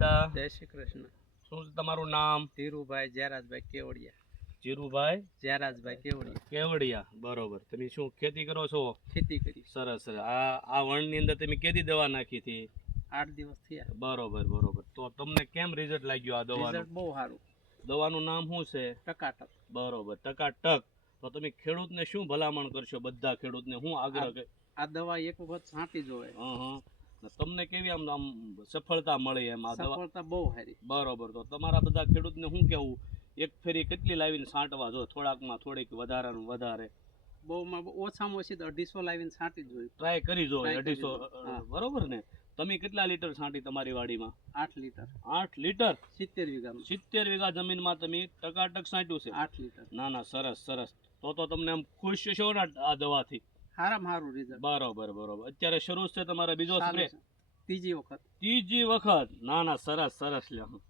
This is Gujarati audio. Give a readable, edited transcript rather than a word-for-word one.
દાદા, જય શ્રી કૃષ્ણ. શું છે તમારું નામ? ધીરુભાઈ જયરાજભાઈ કેવડિયા. જીરુભાઈ જયરાજભાઈ કેવડિયા. કેવડિયા. બરોબર. તમે શું ખેતી કરો છો? ખેતી કરી. સરસ સરસ. આ વણની અંદર તમે કેદી દવા નાખી હતી? 8 દિવસ થયા. બરોબર બરોબર. તો તમને કેમ રિઝલ્ટ લાગ્યું આ દવાનું? રિઝલ્ટ બહુ સારું. દવાનું નામ શું છે? ટકાટક. બરોબર, ટકાટક. તો તમે ખેડૂતને શું ભલામણ કરશો? બધા ખેડૂતને શું આગ્રહ? આ દવા એક વખત છાંટી જોવે. તમને કેવી આમ આમ સફળતા મળી એમ આ દવા? સફળતા બહુ સારી. બરોબર. તો તમારા બધા ખેડૂતને શું કેવું, એક ફેરી કેટલી લાવીને છાંટવા? જો થોડાકમાં થોડીક વધારે ને વધારે, બહુમાં ઓછામાં ઓછી તો 250 લાવીને છાંટી જોઈ. ટ્રાય કરી જો 250. બરોબર ને? તમે કેટલા લીટર છાંટી તમારી વાડીમાં? 8 લીટર. 8 લીટર? 70 વીઘામાં. 70 વીઘા જમીનમાં તમે ટકાટક છાંટ્યું છે? 8 લીટર. ના ના, સરસ સરસ. તો તમને આમ ખુશ છો ને આ દવાથી? સારામાં સારું રિઝલ્ટ. બરોબર બરોબર. અત્યારે શરૂ છે તમારે બીજો સ્પ્રે? ત્રીજી વખત. ત્રીજી વખત? ના ના, સરસ સરસ લ્યો.